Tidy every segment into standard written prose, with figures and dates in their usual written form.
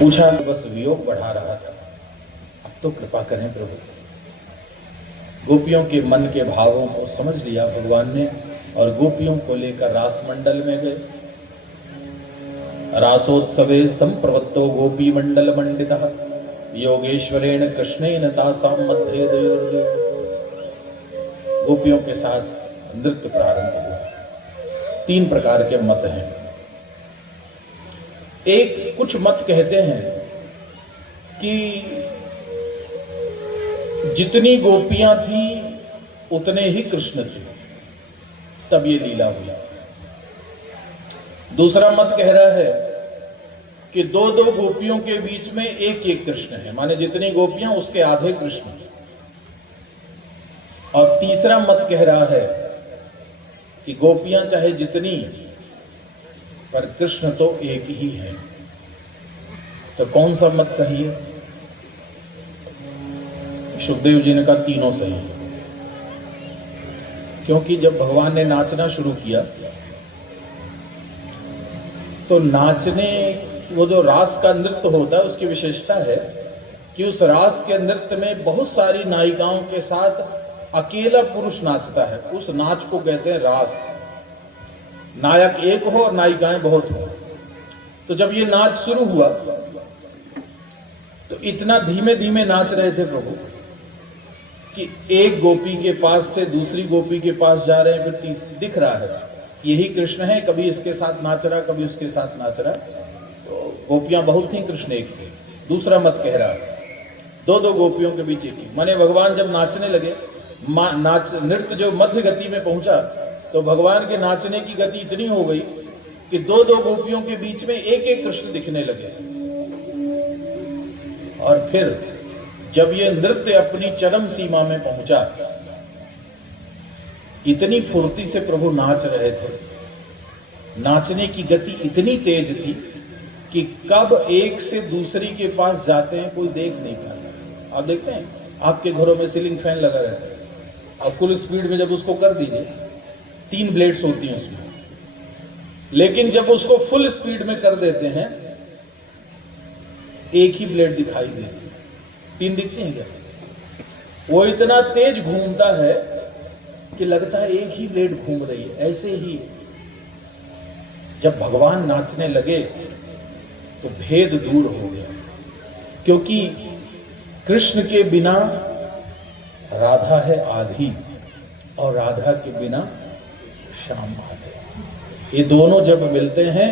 पूछा, बस वियोग बढ़ा रहा था, अब तो कृपा करें प्रभु। गोपियों के मन के भावों को समझ लिया भगवान ने और गोपियों को लेकर रास मंडल में गए। रासोत्सवे संप्रवृत्तो गोपी मंडल मंडितः योगेश्वरेण कृष्णेन तासाम मध्ये द्वयोर्द्वयोः। गोपियों के साथ नृत्य प्रारंभ हुआ। 3 प्रकार के मत हैं। एक, कुछ मत कहते हैं कि जितनी गोपियां थी उतने ही कृष्ण थे, तब ये लीला हुई। दूसरा मत कह रहा है कि 2-2 गोपियों के बीच में एक कृष्ण है, माने जितनी गोपियां उसके आधे कृष्ण। और तीसरा मत कह रहा है कि गोपियां चाहे जितनी, पर कृष्ण तो एक ही है। तो कौन सा मत सही है? सुखदेव जी ने कहा तीनों सही है। क्योंकि जब भगवान ने नाचना शुरू किया तो नाचने, वो जो रास का नृत्य होता है उसकी विशेषता है कि उस रास के नृत्य में बहुत सारी नायिकाओं के साथ अकेला पुरुष नाचता है। उस नाच को कहते हैं रास। नायक एक हो और नायिकाएं बहुत हो। तो जब ये नाच शुरू हुआ तो इतना धीमे धीमे नाच रहे थे प्रभु कि एक गोपी के पास से दूसरी गोपी के पास जा रहे हैं, फिर तीसरी दिख रहा है यही कृष्ण है, कभी इसके साथ नाच रहा, कभी उसके साथ नाच रहा। तो गोपियां बहुत थी, कृष्ण एक थे। दूसरा मत कह रहा है 2-2 गोपियों के बीच एक ही। माने भगवान जब नाचने लगे, नाच नृत्य जो मध्य गति में पहुंचा तो भगवान के नाचने की गति इतनी हो गई कि 2-2 गोपियों के बीच में एक कृष्ण दिखने लगे। और फिर जब ये नृत्य अपनी चरम सीमा में पहुंचा, इतनी फुर्ती से प्रभु नाच रहे थे, नाचने की गति इतनी तेज थी कि कब एक से दूसरी के पास जाते हैं कोई देख नहीं पाता। आप देखते हैं आपके घरों में सीलिंग फैन लगा रहता है, अब फुल स्पीड में जब उसको कर दीजिए 3 ब्लेड्स होती हैं उसमें, लेकिन जब उसको फुल स्पीड में कर देते हैं एक ही ब्लेड दिखाई देती है। 3 दिखती हैं क्या? वो इतना तेज घूमता है कि लगता है एक ही ब्लेड घूम रही है। ऐसे ही जब भगवान नाचने लगे तो भेद दूर हो गया, क्योंकि कृष्ण के बिना राधा है आधी और राधा के बिना श्याम आधे। ये दोनों जब मिलते हैं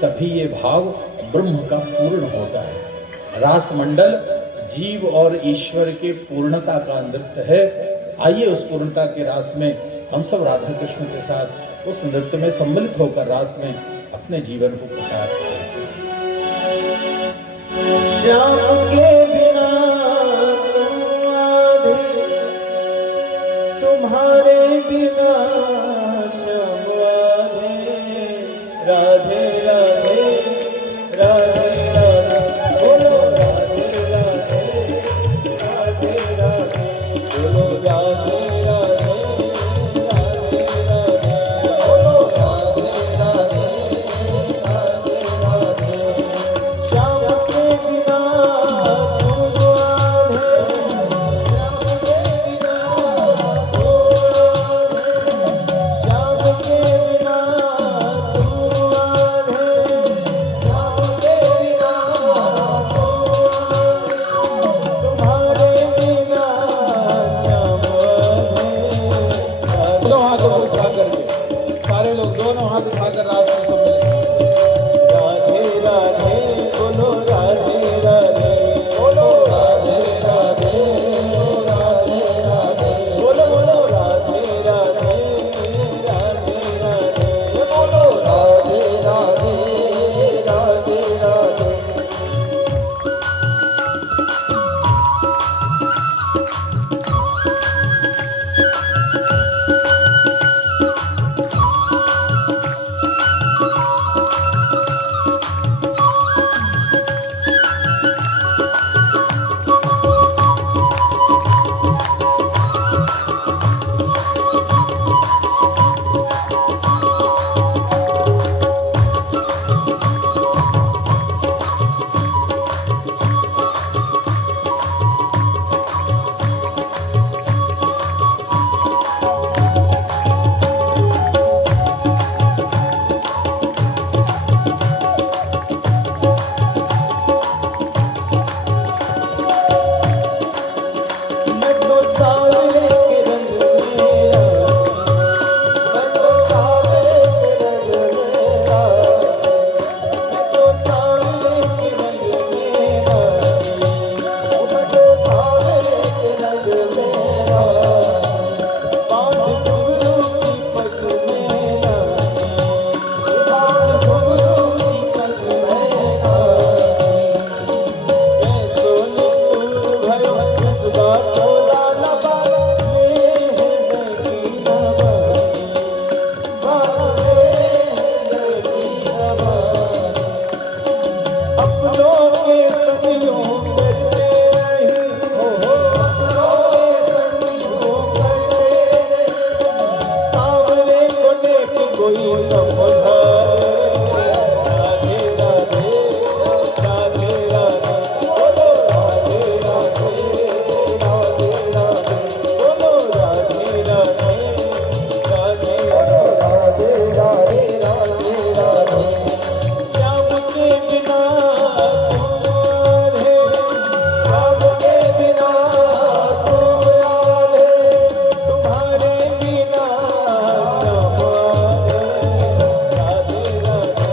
तभी ये भाव ब्रह्म का पूर्ण होता है। रास मंडल जीव और ईश्वर के पूर्णता का नृत्य है। आइए उस पूर्णता के रास में हम सब राधा कृष्ण के साथ उस नृत्य में सम्मिलित होकर रास में अपने जीवन को प्रकार करें। श्याम के बिना तुम्हारे बिना श्याम आधे। राधे राधे राधे राधे बोलो राधे राधे राधे राधे बोलो राधे राधे राधे राधे बोलो राधे राधे राधे राधे। श्याम के बिना अपनों के संग यूं करते रहे, अपनों के संग यूं करते रहे, सामने को देख कोई समझा राधे राधे राधे राधे, बोलो राधे राधे राधे राधे, बोलो राधे राधे राधे राधे राधे राधे राधे। श्याम के बिना तुम राधे, श्याम के बिना तुम राधे, तुम्हारे बिना श्याम राधे राधे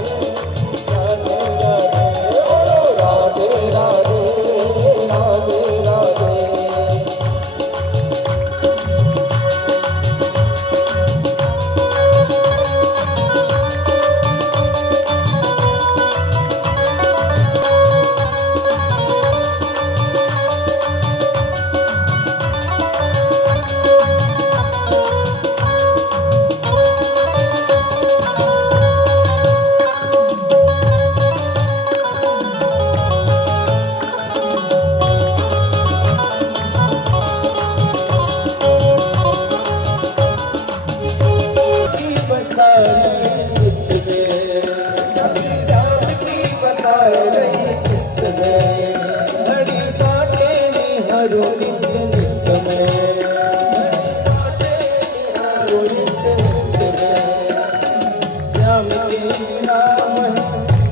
राधे राधे, बोलो राधे राधे राधे राधे। की बसाई चित्त में, श्याम की बसाई चित्त में, घड़ी काटे हरो नित्य नित्य में, हरो नित्य नित्य में। श्याम के बिना मन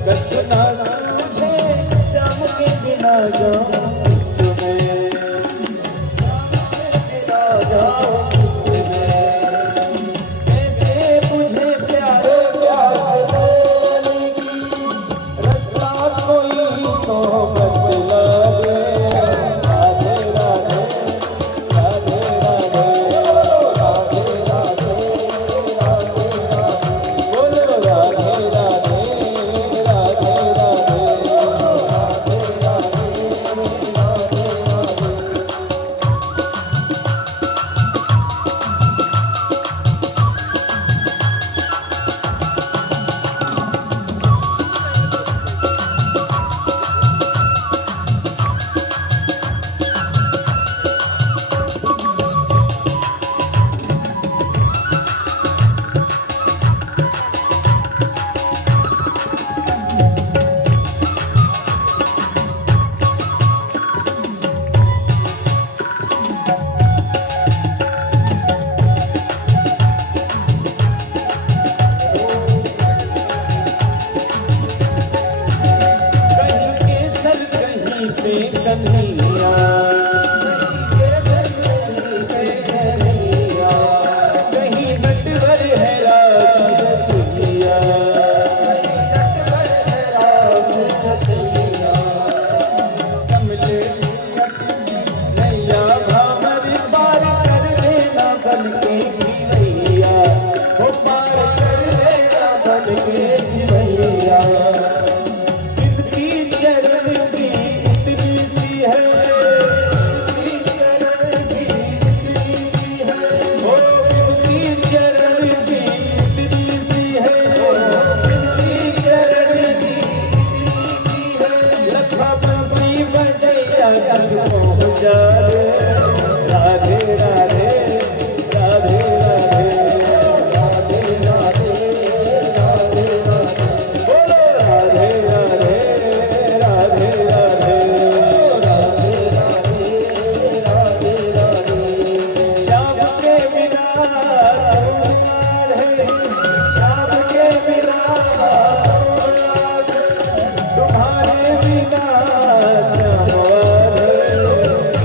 कछ ना सूझे, श्याम के बिना जाऊं नित्य में, बिना जाऊं नित्य में। ऐसे मुझे प्यारे प्यास देने की, रास्ता कोई तो बतला दे। राधे राधे राधे राधे, राधे राधे राधे राधे, बोलो राधे राधे राधे राधे, राधे राधे राधे राधे। कहीं केसर कहीं पे कन्हैया, केसर कहीं पे कन्हैया, कहीं नटवर है रास रचैया, कहीं नटवर है रास रचैया। कमले नैया भावर पार कर देना बन के भैया, वो पार कर देना बन के भैया। इनकी चरण की इतनी सी है, इनकी चरण की इतनी सी है, ओ इनकी चरण की इतनी सी है, इनकी चरण की इतनी सी है। लखा बंसी बजैया तक पहुँचा दे। राधे राधे राधे राधे, राधे राधे राधे राधे, बोलो राधे राधे राधे राधे, राधे राधे राधे राधे। श्याम के बिना तुम राधे, श्याम के बिना तुम राधे, तुम्हारे बिना श्याम राधे।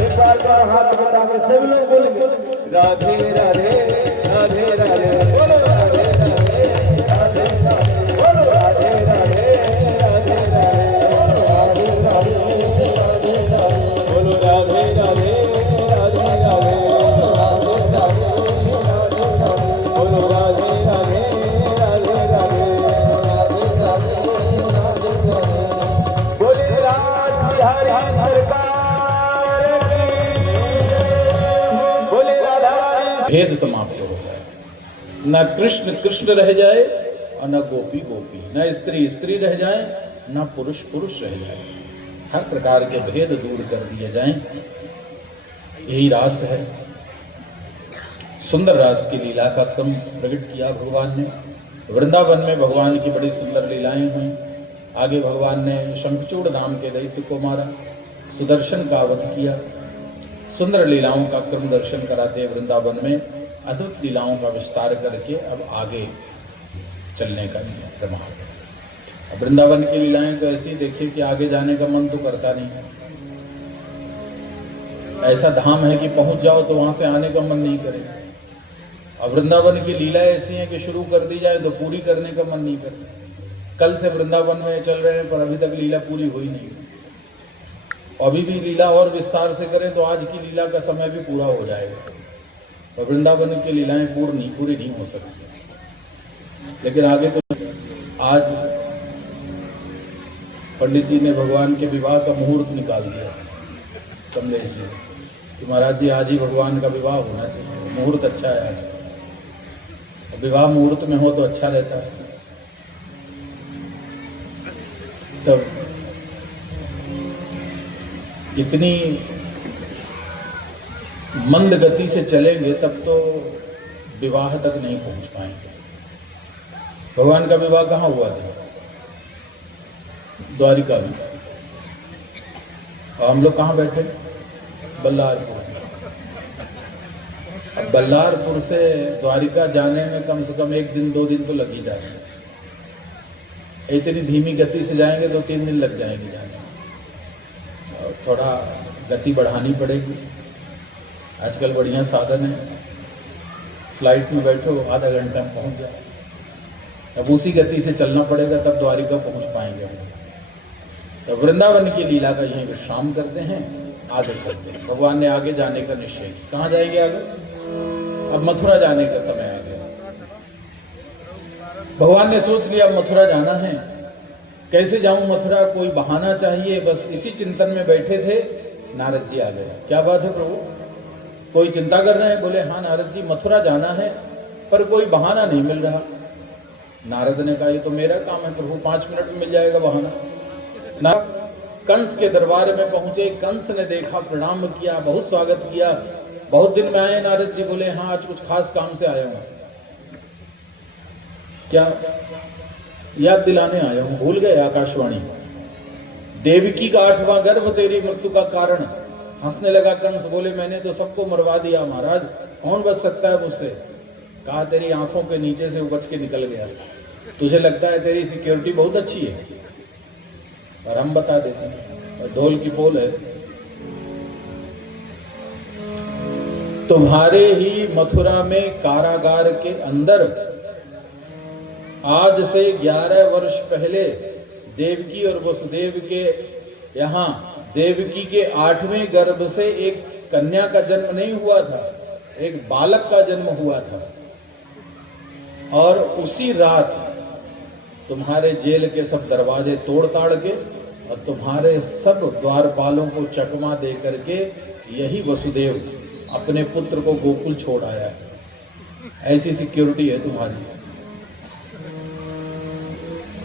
एक बार का हाथ बता के सब लोग बोलेंगे राधे राधे राधे राधे, बोलो राधे राधे राधे राधे, बोलो राधे राधे राधे राधे, बोलो राधे राधे राधे राधे, बोलो राधे राधे राधे राधे, बोलो राधे राधे राधे राधे, बोले रास बिहारी सरकार की, बोले राधा रानी। भेद समाप्त हो जाए, न कृष्ण कृष्ण रह जाए और न गोपी गोपी, न स्त्री स्त्री रह जाए, ना पुरुष पुरुष रह जाए, हर प्रकार के भेद दूर कर दिए जाएं, यही रास है। सुंदर रास की लीला का क्रम प्रकट किया भगवान ने। वृंदावन में भगवान की बड़ी सुंदर लीलाएं हुई। आगे भगवान ने शंखचूड़ नाम के दैत्य को मारा, सुदर्शन का वध किया। सुंदर लीलाओं का क्रम दर्शन कराते वृंदावन में अद्भुत लीलाओं का विस्तार करके अब आगे चलने का क्रम है। अब वृंदावन की लीलाएं तो ऐसी देखिए कि आगे जाने का मन तो करता नहीं। ऐसा धाम है कि पहुंच जाओ तो वहां से आने का मन नहीं करेगा। अब वृंदावन की लीला ऐसी है कि शुरू कर दी जाए तो पूरी करने का मन नहीं करता। कल से वृंदावन में चल रहे हैं पर अभी तक लीला पूरी हुई नहीं। अभी भी लीला और विस्तार से करें तो आज की लीला का समय भी पूरा हो जाएगा और वृंदावन की लीलाएं पूरी नहीं हो सकती। लेकिन आगे तो आज पंडित जी ने भगवान के विवाह का मुहूर्त निकाल दिया कमलेश जी कि महाराज जी आज ही भगवान का विवाह होना चाहिए, मुहूर्त अच्छा है आज। विवाह मुहूर्त में हो तो अच्छा रहता है। तब इतनी मंद गति से चलेंगे तब तो विवाह तक नहीं पहुंच पाएंगे। भगवान का विवाह कहाँ हुआ था? द्वारिका में। और हम लोग कहाँ बैठे? बल्लारपुर। अब बल्लारपुर से द्वारिका जाने में कम से कम 1 दिन 2 दिन तो लग ही जाएंगे। इतनी धीमी गति से जाएंगे तो 3 दिन लग जाएंगे जाने में। और थोड़ा गति बढ़ानी पड़ेगी। आजकल बढ़िया साधन है, फ्लाइट में बैठो आधा घंटा में पहुंच जाए। अब उसी गति से चलना पड़ेगा तब द्वारिका पहुंच पाएंगे हम। तो वृंदावन की लीला का यहीं विश्राम करते हैं, आगे चलते हैं। भगवान ने आगे जाने का निश्चय किया। कहाँ जाएंगे आगे? अब मथुरा जाने का समय आ गया। भगवान ने सोच लिया मथुरा जाना है, कैसे जाऊं मथुरा, कोई बहाना चाहिए। बस इसी चिंतन में बैठे थे, नारद जी आ गए। क्या बात है प्रभु, कोई चिंता कर रहे हैं? बोले हाँ नारद जी, मथुरा जाना है पर कोई बहाना नहीं मिल रहा। नारद ने कहा ये तो मेरा काम है प्रभु, 5 मिनट में मिल जाएगा बहाना ना। कंस के दरबार में पहुंचे, कंस ने देखा, प्रणाम किया, बहुत स्वागत किया। बहुत दिन में आए नारद जी? बोले हाँ आज कुछ खास काम से आया हूं। क्या? याद दिलाने आया हूं, भूल गए आकाशवाणी। देवकी का 8वां गर्भ तेरी मृत्यु का कारण। हंसने लगा कंस, बोले मैंने तो सबको मरवा दिया महाराज, कौन बच सकता है मुझसे? कहा तेरी आंखों के नीचे से वो बच के निकल गया। तुझे लगता है तेरी सिक्योरिटी बहुत अच्छी है? और हम बता देते हैं, और ढोल की पोल है। तुम्हारे ही मथुरा में कारागार के अंदर आज से 11 वर्ष पहले देवकी और वसुदेव के यहाँ देवकी के 8वें गर्भ से एक कन्या का जन्म नहीं हुआ था, एक बालक का जन्म हुआ था। और उसी रात तुम्हारे जेल के सब दरवाजे तोड़ ताड़ के और तुम्हारे सब द्वारपालों को चकमा दे करके यही वसुदेव अपने पुत्र को गोकुल छोड़ आया है। ऐसी सिक्योरिटी है तुम्हारी।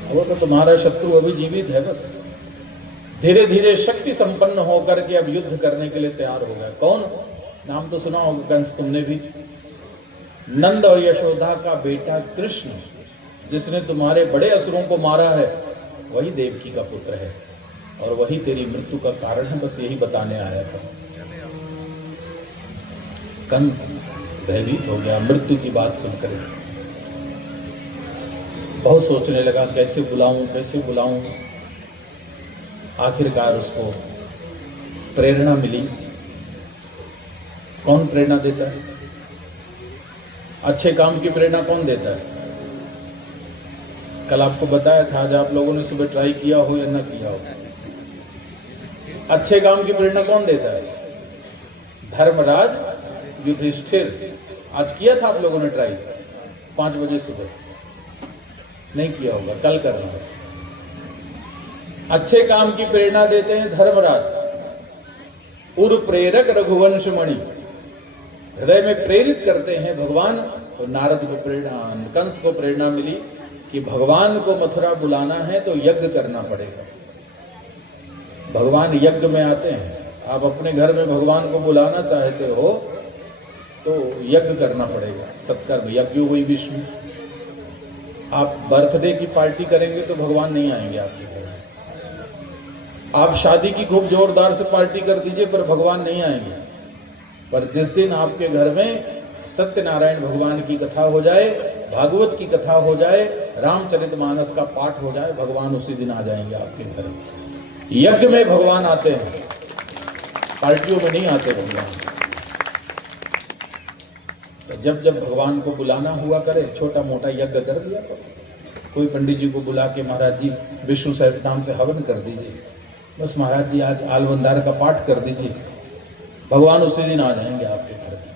वो तो तुम्हारा शत्रु अभी जीवित है, बस धीरे धीरे शक्ति संपन्न होकर के अब युद्ध करने के लिए तैयार हो गया। कौन? नाम तो सुना होगा कंस, तुमने भी। नंद और यशोदा का बेटा कृष्ण, जिसने तुम्हारे बड़े असुरों को मारा है, वही देवकी का पुत्र है और वही तेरी मृत्यु का कारण है। बस यही बताने आया था। कंस भयभीत हो गया मृत्यु की बात सुनकर। बहुत सोचने लगा कैसे बुलाऊं, कैसे बुलाऊं। आखिरकार उसको प्रेरणा मिली। कौन प्रेरणा देता है? अच्छे काम की प्रेरणा कौन देता है? कल आपको बताया था, आज आप लोगों ने सुबह ट्राई किया हो या ना किया हो। अच्छे काम की प्रेरणा कौन देता है? धर्मराज युधिष्ठिर। आज किया था आप लोगों ने ट्राई 5 बजे सुबह? नहीं किया होगा, कल करना है। अच्छे काम की प्रेरणा देते हैं धर्मराज, उर प्रेरक रघुवंश मणि। हृदय में प्रेरित करते हैं भगवान। तो नारद को प्रेरणा, कंस को प्रेरणा मिली कि भगवान को मथुरा बुलाना है तो यज्ञ करना पड़ेगा। भगवान यज्ञ में आते हैं। आप अपने घर में भगवान को बुलाना चाहते हो तो यज्ञ करना पड़ेगा, सत्कर्म, यज्ञो वही विष्णु। आप बर्थडे की पार्टी करेंगे तो भगवान नहीं आएंगे आपके घर में। आप शादी की खूब जोरदार से पार्टी कर दीजिए पर भगवान नहीं आएंगे। पर जिस दिन आपके घर में सत्यनारायण भगवान की कथा हो जाए, भागवत की कथा हो जाए, रामचरितमानस का पाठ हो जाए, भगवान उसी दिन आ जाएंगे आपके घर में। यज्ञ में भगवान आते हैं, पार्टियों में नहीं आते भगवान। तो जब जब भगवान को बुलाना हुआ करे, छोटा मोटा यज्ञ कर दिया करो। कोई पंडित जी को बुला के महाराज जी विष्णु सहस्त्रनाम से हवन कर दीजिए, बस महाराज जी आज आलवंदार का पाठ कर दीजिए, भगवान उसी दिन आ जाएंगे आपके घर में।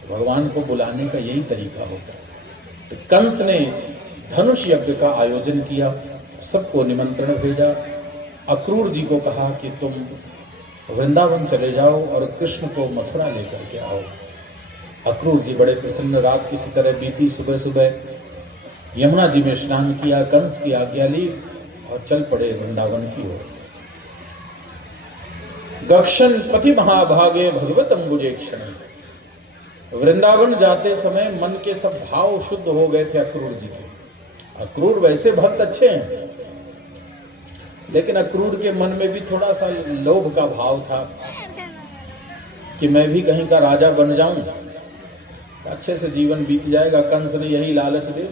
तो भगवान को बुलाने का यही तरीका होता है। तो कंस ने धनुष यज्ञ का आयोजन किया, सबको निमंत्रण भेजा। अक्रूर जी को कहा कि तुम वृंदावन चले जाओ और कृष्ण को मथुरा लेकर के आओ। अक्रूर जी बड़े प्रसन्न, रात किसी तरह बीती, सुबह सुबह यमुना जी में स्नान किया, कंस की आज्ञा ली और चल पड़े वृंदावन की ओर। गक्षन पति महाभागे भगवत अम्बुजेक्षण। वृंदावन जाते समय मन के सब भाव शुद्ध हो गए थे अक्रूर जी के। अक्रूर वैसे भक्त अच्छे हैं, लेकिन अक्रूर के मन में भी थोड़ा सा लोभ का भाव था कि मैं भी कहीं का राजा बन जाऊं, अच्छे से जीवन बीत जाएगा। कंस ने यही लालच दे,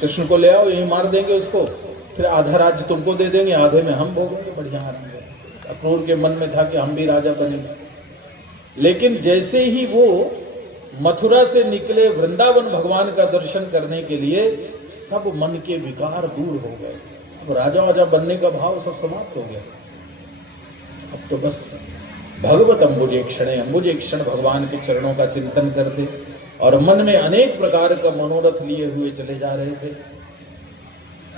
कृष्ण को ले आओ, यही मार देंगे उसको, फिर आधा राज्य तुमको दे देंगे, आधे में हम भोगेंगे, बढ़िया आराम से। अक्रूर के मन में था कि हम भी राजा बनेंगे। लेकिन जैसे ही वो मथुरा से निकले वृंदावन भगवान का दर्शन करने के लिए, सब मन के विकार दूर हो गए। अब राजा वाजा बनने का भाव सब समाप्त हो गया। अब तो बस भगवत अम्बुजेक्षण, अम्बुजेक्षण भगवान के चरणों का चिंतन करते और मन में अनेक प्रकार का मनोरथ लिए हुए चले जा रहे थे।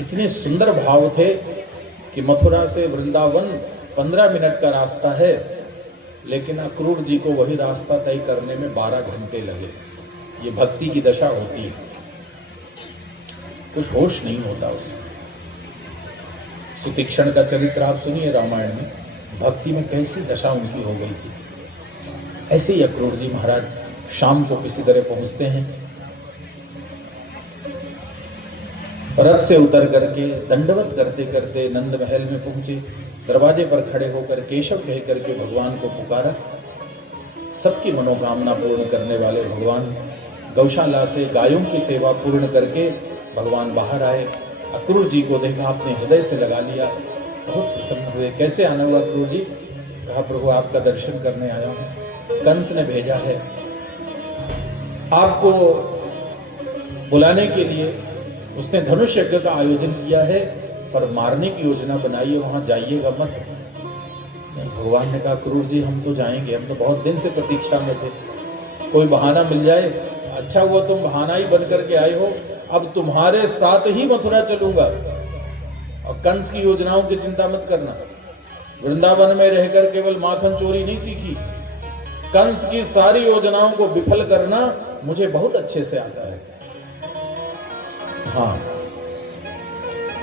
इतने सुंदर भाव थे कि मथुरा से वृंदावन 15 मिनट का रास्ता है, लेकिन अक्रूर जी को वही रास्ता तय करने में 12 घंटे लगे। ये भक्ति की दशा होती है, कुछ होश नहीं होता उसमें। सुतीक्षण का चरित्र आप सुनिए रामायण में, भक्ति में कैसी दशा उनकी हो गई थी। ऐसे ही अक्रूर जी महाराज शाम को किसी तरह पहुंचते हैं, रथ से उतर करके दंडवत करते करते नंद महल में पहुंचे। दरवाजे पर खड़े होकर केशव कह करके भगवान को पुकारा। सबकी मनोकामना पूर्ण करने वाले भगवान गौशाला से गायों की सेवा पूर्ण करके भगवान बाहर आए। अक्रूर जी को देखा, आपने हृदय से लगा लिया, बहुत प्रसन्न हुए। कैसे आना हुआ अक्रूर जी? कहा प्रभु आपका दर्शन करने आया हूँ, कंस ने भेजा है आपको बुलाने के लिए। उसने धनुष यज्ञ का आयोजन किया है पर मारने की योजना बनाई है, वहां जाइएगा मत। भगवान ने कहा अक्रूर जी हम तो जाएंगे, हम तो बहुत दिन से प्रतीक्षा में थे, कोई बहाना मिल जाए। अच्छा हुआ तुम बहाना ही बन करके आए हो, अब तुम्हारे साथ ही मथुरा चलूंगा और कंस की योजनाओं की चिंता मत करना। वृंदावन में रहकर केवल माखन चोरी नहीं सीखी, कंस की सारी योजनाओं को विफल करना मुझे बहुत अच्छे से आता है। हाँ,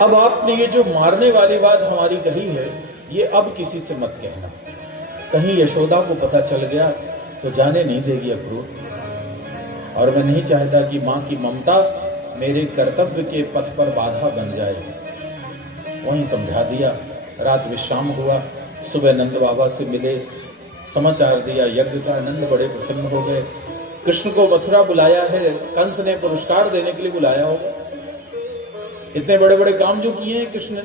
अब आपने ये जो मारने वाली बात हमारी कही है, ये अब किसी से मत कहना। कहीं यशोदा को पता चल गया तो जाने नहीं देगी अक्रूर, और मैं नहीं चाहता कि माँ की ममता मेरे कर्तव्य के पथ पर बाधा बन जाए। वहीं समझा दिया। रात विश्राम हुआ, सुबह नंद बाबा से मिले, समाचार दिया यज्ञ का। नंद बड़े प्रसन्न हो गए। कृष्ण को मथुरा बुलाया है, कंस ने पुरस्कार देने के लिए बुलाया होगा। इतने बड़े बड़े काम जो किए हैं कृष्ण ने,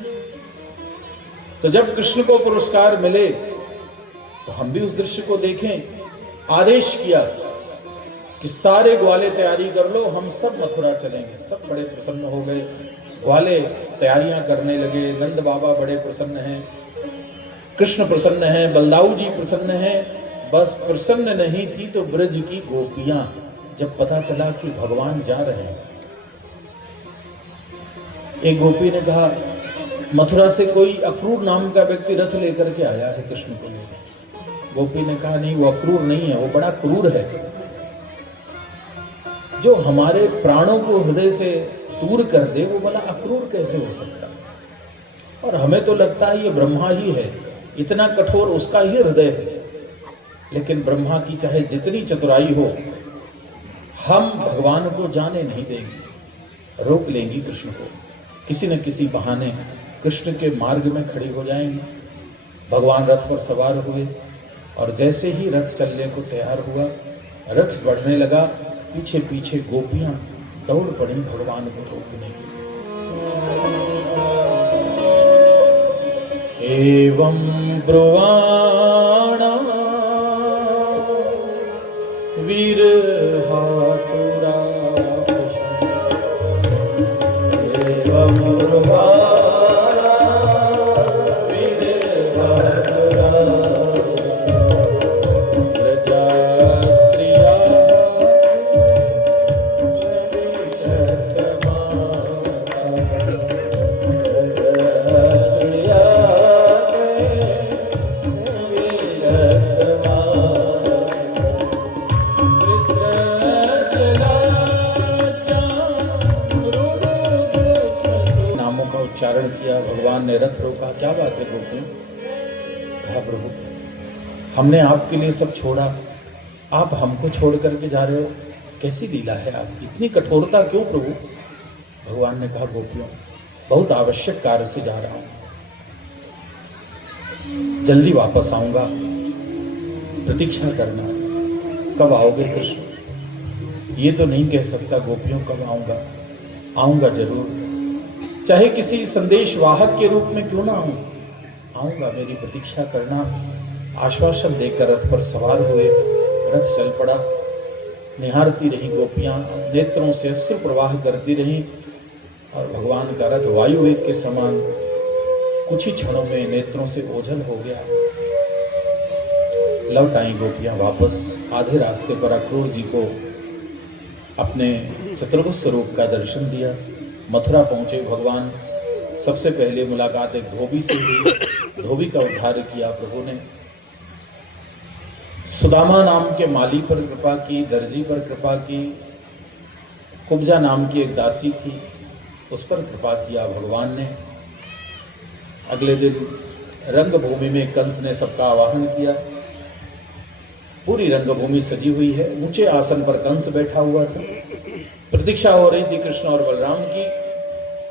तो जब कृष्ण को पुरस्कार मिले तो हम भी उस दृश्य को देखें। आदेश किया कि सारे ग्वाले तैयारी कर लो, हम सब मथुरा चलेंगे। सब बड़े प्रसन्न हो गए, ग्वाले तैयारियां करने लगे। नंद बाबा बड़े प्रसन्न हैं, कृष्ण प्रसन्न हैं, बलदाऊ जी प्रसन्न हैं। बस प्रसन्न नहीं थी तो ब्रज की गोपियां, जब पता चला कि भगवान जा रहे हैं। एक गोपी ने कहा मथुरा से कोई अक्रूर नाम का व्यक्ति रथ लेकर के आया है कृष्ण को लेकर। गोपी ने कहा नहीं, वो अक्रूर नहीं है, वो बड़ा क्रूर है, जो हमारे प्राणों को हृदय से स्तूर कर दे वो भला अक्रूर कैसे हो सकता? और हमें तो लगता है ये ब्रह्मा ही है, इतना कठोर उसका ही हृदय है। लेकिन ब्रह्मा की चाहे जितनी चतुराई हो, हम भगवान को जाने नहीं देंगे, रोक लेंगी कृष्ण को। किसी न किसी बहाने कृष्ण के मार्ग में खड़ी हो जाएंगे। भगवान रथ पर सवार हुए और जैसे ही रथ चलने को तैयार हुआ, रथ बढ़ने लगा, पीछे पीछे गोपियां दौड़ पड़ी भगवान को रोकने के लिए। एवं ब्रुवाण वीर हातुरा एवं ब्रुवाण उच्चारण किया। भगवान ने रथ रोका। क्या बात है गोपियों? कहा प्रभु हमने आपके लिए सब छोड़ा, आप हमको छोड़ करके जा रहे हो, कैसी लीला है आपकी, इतनी कठोरता क्यों प्रभु? भगवान ने कहा गोपियों बहुत आवश्यक कार्य से जा रहा हूं, जल्दी वापस आऊंगा, प्रतीक्षा करना। कब आओगे कृष्ण? ये तो नहीं कह सकता गोपियों कब आऊंगा, आऊंगा जरूर, चाहे किसी संदेश वाहक के रूप में क्यों ना आऊं, आऊंगा, मेरी प्रतीक्षा करना। आश्वासन देकर रथ पर सवार हुए, रथ चल पड़ा। निहारती रही गोपियां, नेत्रों से अश्रु प्रवाह करती रहीं और भगवान का रथ वायुवेग के समान कुछ ही क्षणों में नेत्रों से ओझल हो गया। लौट आई गोपियां वापस। आधे रास्ते पर अक्रूर जी को अपने चतुर्भुज स्वरूप का दर्शन दिया। मथुरा पहुंचे भगवान। सबसे पहले मुलाकात एक धोबी से हुई, धोबी का उद्धार किया प्रभु ने। सुदामा नाम के माली पर कृपा की, दर्जी पर कृपा की, कुब्जा नाम की एक दासी थी, उस पर कृपा किया भगवान ने। अगले दिन रंगभूमि में कंस ने सबका आवाहन किया। पूरी रंगभूमि सजी हुई है, ऊंचे आसन पर कंस बैठा हुआ था। प्रतीक्षा हो रही थी कृष्ण और बलराम की।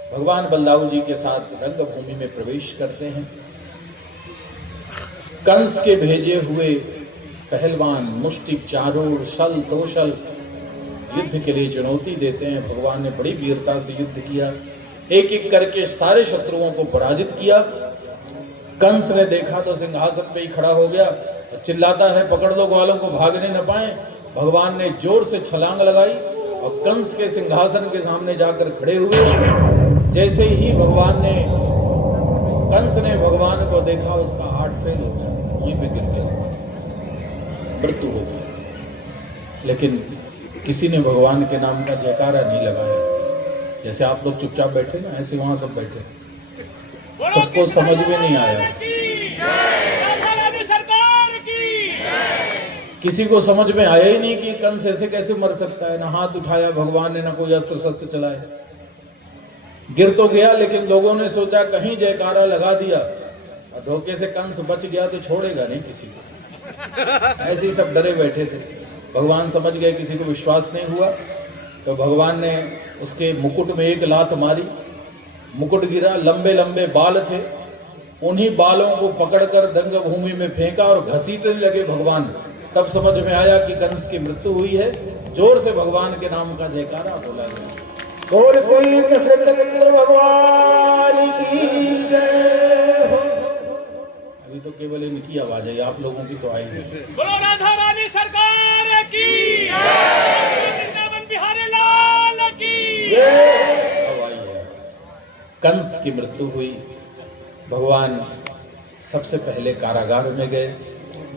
भगवान बलदाऊ जी के साथ रंगभूमि में प्रवेश करते हैं। कंस के भेजे हुए पहलवान मुष्टिक, चारों शल तोशल युद्ध के लिए चुनौती देते हैं। भगवान ने बड़ी वीरता से युद्ध किया, एक एक करके सारे शत्रुओं को पराजित किया। कंस ने देखा तो सिंहासन पे ही खड़ा हो गया, चिल्लाता है पकड़ लो ग्वालों को, भागने न पाए। भगवान ने जोर से छलांग लगाई और कंस के सिंहासन के सामने जाकर खड़े हुए। जैसे ही कंस ने भगवान को देखा, उसका हार्ट फेल हो गया, वहीं पे गिर गया, मृत्यु हो गई। लेकिन किसी ने भगवान के नाम का जयकारा नहीं लगाया। जैसे आप लोग चुपचाप बैठे ना, ऐसे वहां सब बैठे, सबको समझ में नहीं आया। किसी को समझ में आया ही नहीं कि कंस ऐसे कैसे मर सकता है। ना हाथ उठाया भगवान ने, ना कोई अस्त्र शस्त्र चलाया। गिर तो गया, लेकिन लोगों ने सोचा कहीं जयकारा लगा दिया और धोखे से कंस बच गया तो छोड़ेगा नहीं किसी को। ऐसे ही सब डरे बैठे थे। भगवान समझ गए किसी को विश्वास नहीं हुआ, तो भगवान ने उसके मुकुट में एक लात मारी, मुकुट गिरा। लंबे लंबे बाल थे, उन्हीं बालों को पकड़कर रंगभूमि में फेंका और घसीटने लगे भगवान। तब समझ में आया कि कंस की मृत्यु हुई है। जोर से भगवान के नाम का जयकारा बोला गया। बोल कोई कृष्ण भगवान की जय हो। अभी तो केवल इनकी आवाज है, आप लोगों की तो आई नहीं। बोलो राधा रानी सरकार की जय, वृंदावन बिहारी लाल की अब आई है। कंस की मृत्यु हुई। भगवान सबसे पहले कारागार में गए।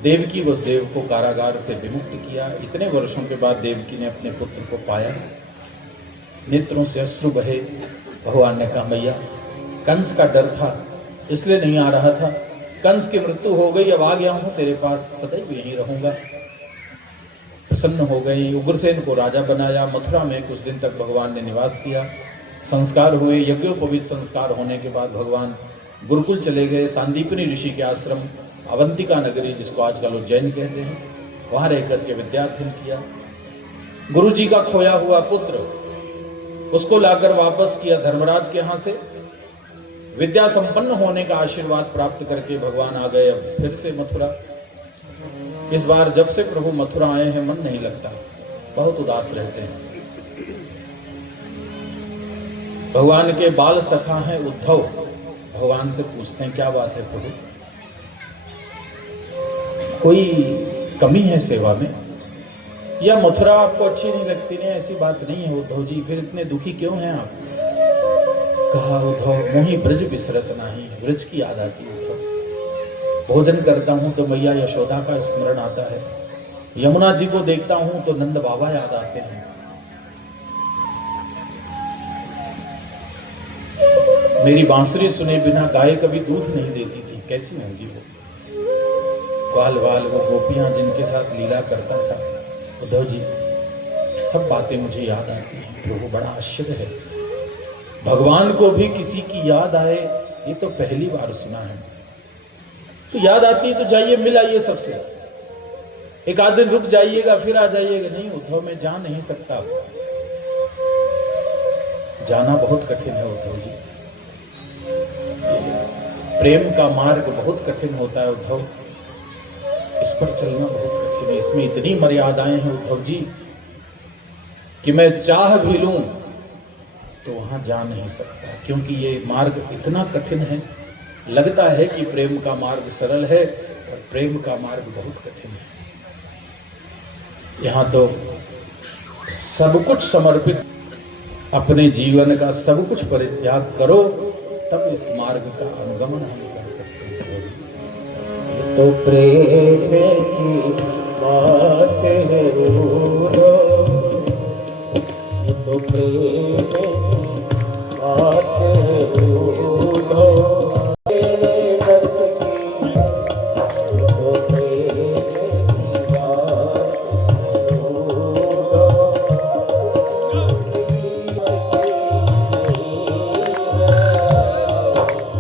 देवकी वसुदेव को कारागार से विमुक्त किया। इतने वर्षों के बाद देवकी ने अपने पुत्र को पाया। नेत्रों से अश्रु बहे। भगवान ने कहा मैया, कंस का डर था इसलिए नहीं आ रहा था, कंस की मृत्यु हो गई, अब आ गया हूं तेरे पास, सदैव यहीं रहूंगा। प्रसन्न हो गई। उग्रसेन को राजा बनाया। मथुरा में कुछ दिन तक भगवान ने निवास किया। संस्कार हुए, यज्ञोपवीत संस्कार होने के बाद भगवान गुरुकुल चले गए। सांदीपनी ऋषि के आश्रम अवंतिका नगरी, जिसको आजकल उज्जैन कहते हैं, वहाँ रह करके विद्याध्ययन किया। गुरु जी का खोया हुआ पुत्र, उसको लाकर वापस किया धर्मराज के यहाँ से। विद्या संपन्न होने का आशीर्वाद प्राप्त करके भगवान आ गए अब फिर से मथुरा। इस बार जब से प्रभु मथुरा आए हैं मन नहीं लगता, बहुत उदास रहते हैं। भगवान के बाल सखा हैं उद्धव, भगवान से पूछते हैं क्या बात है प्रभु, कोई कमी है सेवा में, या मथुरा आपको अच्छी नहीं लगती? नहीं, ऐसी बात नहीं है उद्धव जी, फिर इतने दुखी क्यों हैं आप? कहा उद्धव मोहि ब्रज बिसरत नाही, ब्रज की याद आती है उद्धव। भोजन करता हूं तो मैया यशोदा का स्मरण आता है, यमुना जी को देखता हूं तो नंद बाबा याद आते हैं। मेरी बांसुरी सुने बिना गाय कभी दूध नहीं देती थी, कैसी होंगी वो? ग्वाल वाल वो गोपियां जिनके साथ लीला करता था, उद्धव जी सब बातें मुझे याद आती हैं। प्रभु बड़ा आश्चर्य है, भगवान को भी किसी की याद आए, ये तो पहली बार सुना है। तो याद आती है तो जाइए मिल आइए सबसे, एक आध दिन रुक जाइएगा फिर आ जाइएगा। नहीं उद्धव मैं जा नहीं सकता, जाना बहुत कठिन है उद्धव जी, प्रेम का मार्ग बहुत कठिन होता है उद्धव, इस पर चलना बहुत कठिन है, इसमें इतनी मर्यादाएं हैं उद्धव जी कि मैं चाह भी लूं तो वहां जा नहीं सकता, क्योंकि ये मार्ग इतना कठिन है। लगता है कि प्रेम का मार्ग सरल है, और प्रेम का मार्ग बहुत कठिन है। यहाँ तो सब कुछ समर्पित, अपने जीवन का सब कुछ परित्याग करो, तब इस मार्ग का अनुगमन हम कर सकते हैं। तो प्रेम की बात है रूरो, तो प्रेम की बात है रूरो, तेरे रस की, तो प्रेम की बात है रूरो,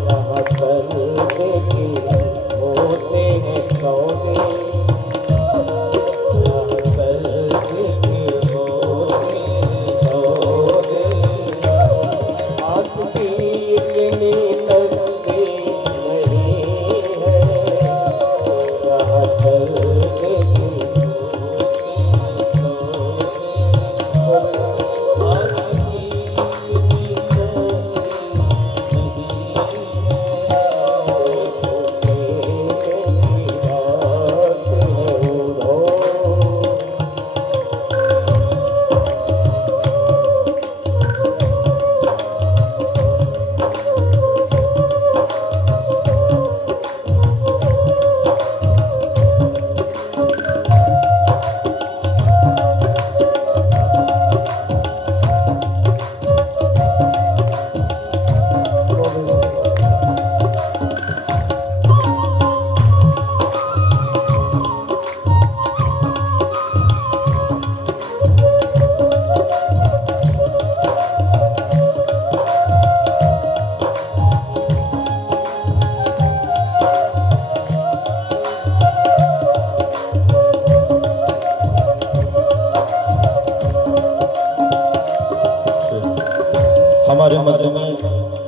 यहाँ पर होते हैं सौदे, हमारे मध्य में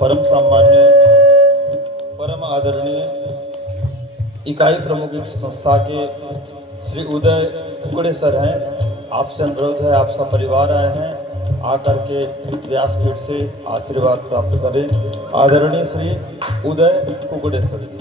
परम सामान्य, परम आदरणीय इकाई प्रमुख इस संस्था के श्री उदय कुकड़े सर हैं। आपसे अनुरोध है, आप सब परिवार आए हैं, आकर के व्यासपीठ से आशीर्वाद प्राप्त करें। आदरणीय श्री उदय कुकड़े सर जी।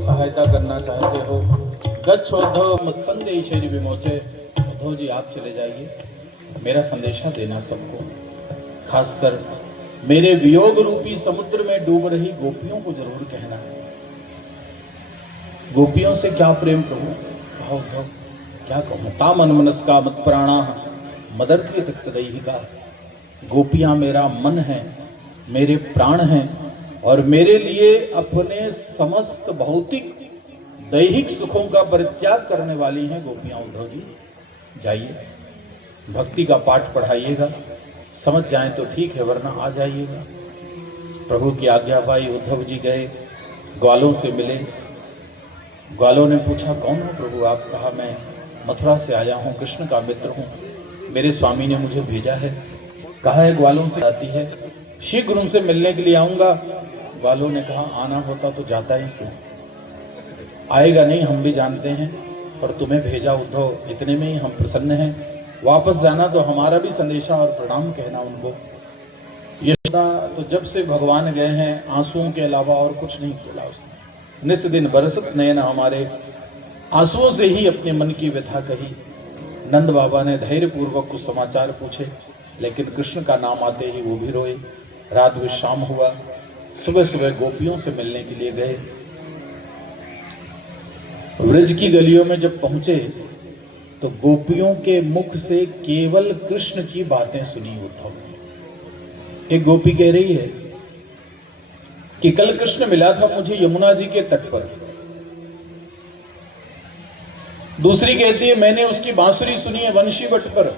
सहायता करना चाहते हो, गच्छोद्धव संदेशेर विमोचे। उद्धव जी आप चले जाइए, मेरा संदेशा देना सबको, खासकर मेरे वियोग रूपी समुद्र में डूब रही गोपियों को जरूर कहना। गोपियों से क्या प्रेम प्रभु, कहो उद्धव, क्या कहूँ। तामन मनस्का मत प्राणा मदर्थी तक्तदैहिका। गोपियाँ मेरा मन है, मेरे प्राण हैं, और मेरे लिए अपने समस्त भौतिक दैहिक सुखों का परित्याग करने वाली हैं गोपियाँ। उद्धव जी जाइए, भक्ति का पाठ पढ़ाइएगा, समझ जाएं तो ठीक है, वरना आ जाइएगा। प्रभु की आज्ञा पाई, उद्धव जी गए, ग्वालों से मिले। ग्वालों ने पूछा कौन हो प्रभु आप? कहा मैं मथुरा से आया हूँ, कृष्ण का मित्र हूँ, मेरे स्वामी ने मुझे भेजा है। कहा है ग्वालों से आती है, शीघ्र उनसे मिलने के लिए आऊँगा। ग्वालों ने कहा आना होता तो जाता ही क्यों, आएगा नहीं हम भी जानते हैं, पर तुम्हें भेजा उद्धव, इतने में ही हम प्रसन्न हैं। वापस जाना तो हमारा भी संदेशा और प्रणाम कहना उनको। यशोदा तो जब से भगवान गए हैं आंसुओं के अलावा और कुछ नहीं खोला उसने। निस दिन बरसत नयन हमारे, आंसुओं से ही अपने मन की व्यथा कही। नंद बाबा ने धैर्यपूर्वक कुछ समाचार पूछे, लेकिन कृष्ण का नाम आते ही वो भी रोए। रात विश्राम हुआ, सुबह सुबह गोपियों से मिलने के लिए गए। व्रज की गलियों में जब पहुंचे तो गोपियों के मुख से केवल कृष्ण की बातें सुनी उद्धव ने। एक गोपी कह रही है कि कल कृष्ण मिला था मुझे यमुना जी के तट पर। दूसरी कहती है मैंने उसकी बांसुरी सुनी है वंशी वट पर।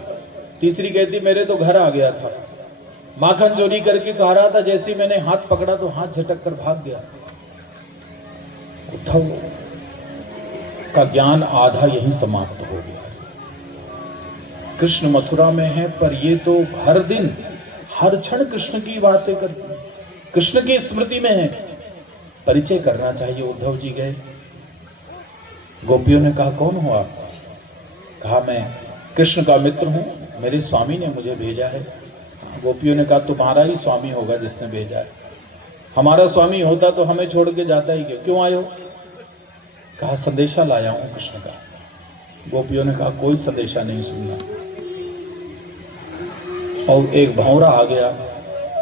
तीसरी कहती मेरे तो घर आ गया था, माखन चोरी करके खा रहा था, जैसे मैंने हाथ पकड़ा तो हाथ झटक कर भाग गया। उद्धव का ज्ञान आधा यहीं समाप्त हो गया। कृष्ण मथुरा में है, पर ये तो हर दिन हर क्षण कृष्ण की बातें करती है, कृष्ण की स्मृति में है। परिचय करना चाहिए। उद्धव जी गए, गोपियों ने कहा कौन हो आप? कहा मैं कृष्ण का मित्र हूं, मेरे स्वामी ने मुझे भेजा है। गोपियों ने कहा तुम्हारा ही स्वामी होगा जिसने भेजा है, हमारा स्वामी होता तो हमें छोड़ के जाता ही क्यों आए हो? कहा संदेशा लाया हूं कृष्ण का। गोपियों ने कहा कोई संदेशा नहीं सुनना। और एक भंवरा आ गया,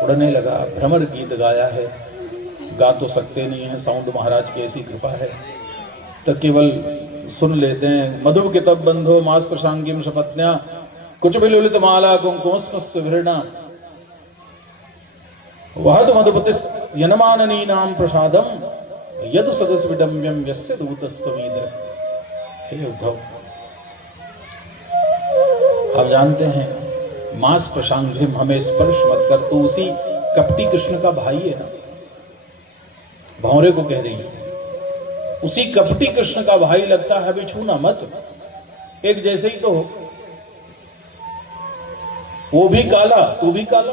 उड़ने लगा, भ्रमर गीत गाया है, गा तो सकते नहीं है, साउंड महाराज की ऐसी कृपा है तो केवल सुन लेते हैं। मधुर के तब बंधो मास प्रशांगिम शपत्न्या कुछ भी ललित माला कुंकुमस्मस्य विरना वहत मधुपति यनमाननी नाम प्रसादम यदु सदस विडम्यम यस्य दूतस्तमीद्र। हे उद्धव, आप जानते हैं मास प्रशांगिम हमें स्पर्श मत कर, तो उसी कपटी कृष्ण का भाई है ना, भंवरे को कह रही है, उसी कपटी कृष्ण का भाई लगता है, अभी छूना मत, एक जैसे ही तो हो, वो भी काला तू भी काला।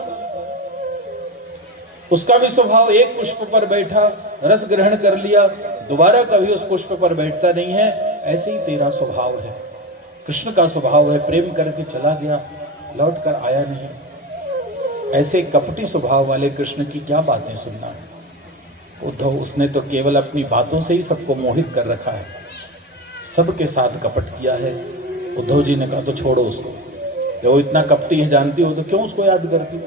उसका भी स्वभाव एक पुष्प पर बैठा, रस ग्रहण कर लिया, दोबारा कभी उस पुष्प पर बैठता नहीं है, ऐसे ही तेरा स्वभाव है। कृष्ण का स्वभाव है, प्रेम करके चला गया, लौट कर आया नहीं। ऐसे कपटी स्वभाव वाले कृष्ण की क्या बातें सुनना है? उद्धव, उसने तो केवल अपनी बातों से ही सबको मोहित कर रखा है, सबके साथ कपट किया है। उद्धव जी ने कहा तो छोड़ो उसको, जब वो इतना कपटी है जानती हो तो क्यों उसको याद करती?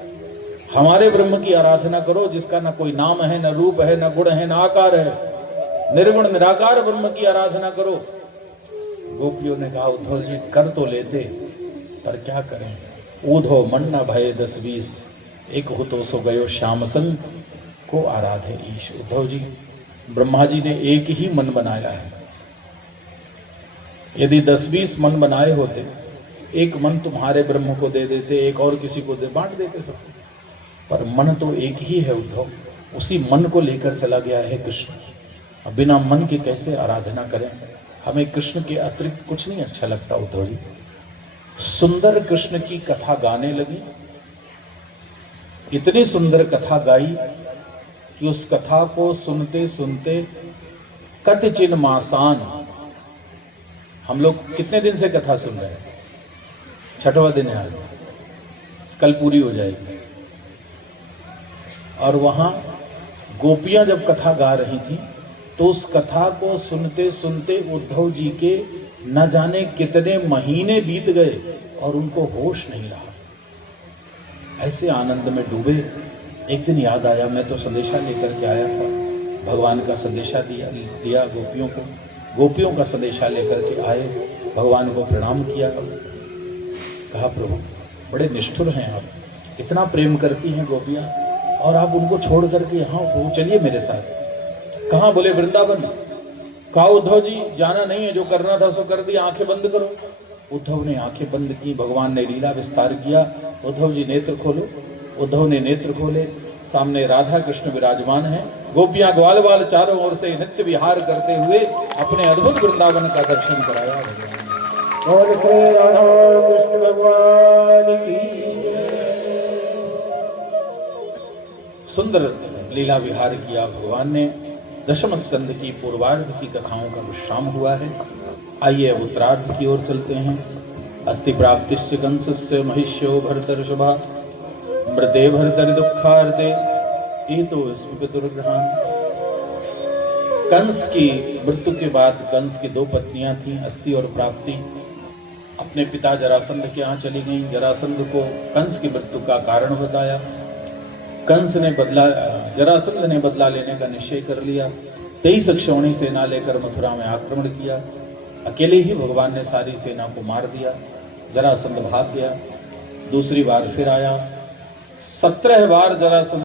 हमारे ब्रह्म की आराधना करो जिसका न कोई नाम है, न रूप है, न गुण है, न आकार है, निर्गुण निराकार ब्रह्म की आराधना करो। गोपियों ने कहा उद्धव जी कर तो लेते, पर क्या करें, ऊधो मन न भय 10-20 एक हो तो सो गयो श्याम संग को आराधे ईश। उद्धव जी, ब्रह्मा जी ने एक ही मन बनाया है, यदि 10-20 मन बनाए होते, एक मन तुम्हारे ब्रह्म को दे देते, एक और किसी को दे बांट देते सबको, पर मन तो एक ही है उद्धव, उसी मन को लेकर चला गया है कृष्ण। अब बिना मन के कैसे आराधना करें? हमें कृष्ण के अतिरिक्त कुछ नहीं अच्छा लगता। उद्धव जी सुंदर कृष्ण की कथा गाने लगी, इतनी सुंदर कथा गाई कि उस कथा को सुनते सुनते कतचिन मासान, हम लोग कितने दिन से कथा सुन रहे हैं, 6वां दिन है आज, कल पूरी हो जाएगी। और वहां गोपियां जब कथा गा रही थी तो उस कथा को सुनते सुनते उद्धव जी के न जाने कितने महीने बीत गए और उनको होश नहीं रहा। ऐसे आनंद में डूबे। एक दिन याद आया, मैं तो संदेशा लेकर के आया था, भगवान का संदेशा दिया गोपियों को, गोपियों का संदेशा लेकर के आए, भगवान को प्रणाम किया, कहा प्रभु बड़े निष्ठुर हैं आप, इतना प्रेम करती हैं गोपियाँ और आप उनको छोड़ करके यहाँ प्रभु चलिए मेरे साथ। कहाँ? बोले वृंदावन। कहा उद्धव जी जाना नहीं है, जो करना था सो कर दिया, आंखें बंद करो। उद्धव ने आंखें बंद की, भगवान ने लीला विस्तार किया। उद्धव जी नेत्र खोलो। उद्धव ने नेत्र खोले, सामने राधा कृष्ण विराजमान हैं, गोपियां ग्वाल बाल चारों ओर से नित्य विहार करते हुए अपने अद्भुत वृंदावन का दर्शन कराया भगवान ने। और श्री राधा कृष्ण भगवान की सुंदर लीला विहार किया भगवान ने। दशम स्कंद की पूर्वार्ध की कथाओं का विश्राम हुआ है। आइए अब उत्तरार्ध की ओर चलते हैं। अस्ति प्राप्तिश्च कंसस्य महिष्यो भरतर्षभा मृदे भरतर दुःखार्दे एतो स्मृतिर्ग्रहान। कंस की मृत्यु के बाद कंस की दो पत्नियां थीं, अस्ति और प्राप्ति। अपने पिता जरासंध के यहाँ चली गईं। जरासंध को कंस की मृत्यु का कारण बताया। जरासंध ने बदला लेने का निश्चय कर लिया। 23 अक्षौणी सेना लेकर मथुरा में आक्रमण किया। अकेले ही भगवान ने सारी सेना को मार दिया। जरासंध भाग गया। दूसरी बार फिर आया। 17 बार जरासंध